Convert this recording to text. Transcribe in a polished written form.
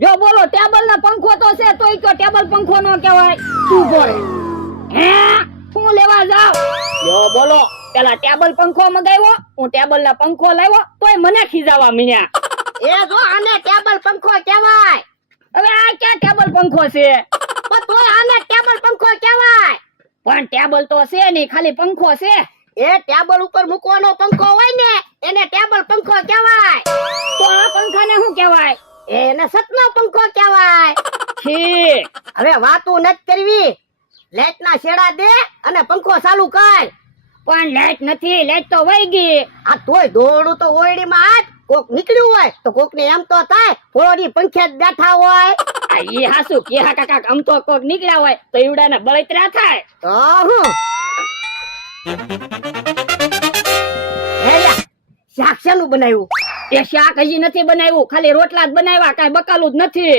જો બોલો ટેબલ ના પંખો તો છે તોય તો ટેબલ પંખો નો કહેવાય તું બોલે હે હું લેવા જાવ જો બોલો પેલા ટેબલ પંખો મગાવ્યો હું ટેબલ ના પંખો લાવ્યો તોય મને ખીજાવા મીયા એ જો આને ટેબલ પંખો કહેવાય. હવે આ ક્યાં ટેબલ પંખો છે પણ તોય આને ટેબલ પંખો કહેવાય. પણ ટેબલ તો છે નહીં ખાલી પંખો છે એ ટેબલ ઉપર મૂકવાનો પંખો હોય ને એને ટેબલ પંખો કહેવાય. તો આ પંખાને શું કહેવાય એને સતનો પંખો કહેવાય. ઠીક હવે વાતું નથી કરવી. લાઈટ ના છેડા દે અને પંખો ચાલુ કર. પણ લાઈટ નથી લાઈટ તો વહી ગઈ આ તોય દોડું તો ઓયડીમાં આજ કોક નીકળ્યું હોય તો કોક ને એમ તો થાય થોડી પંખે જ બેઠા હોય. આ ઈ હાસુ કે હા કાકા આમ તો કોક નીકળ્યા હોય તો ઈવડાના બળતરા થાય તો હું હે યા શાક શેનું બનાવ્યું? એ શાક હજી નથી બનાવ્યું ખાલી રોટલા જ બનાવ્યા કાંઈ બકાલું જ નથી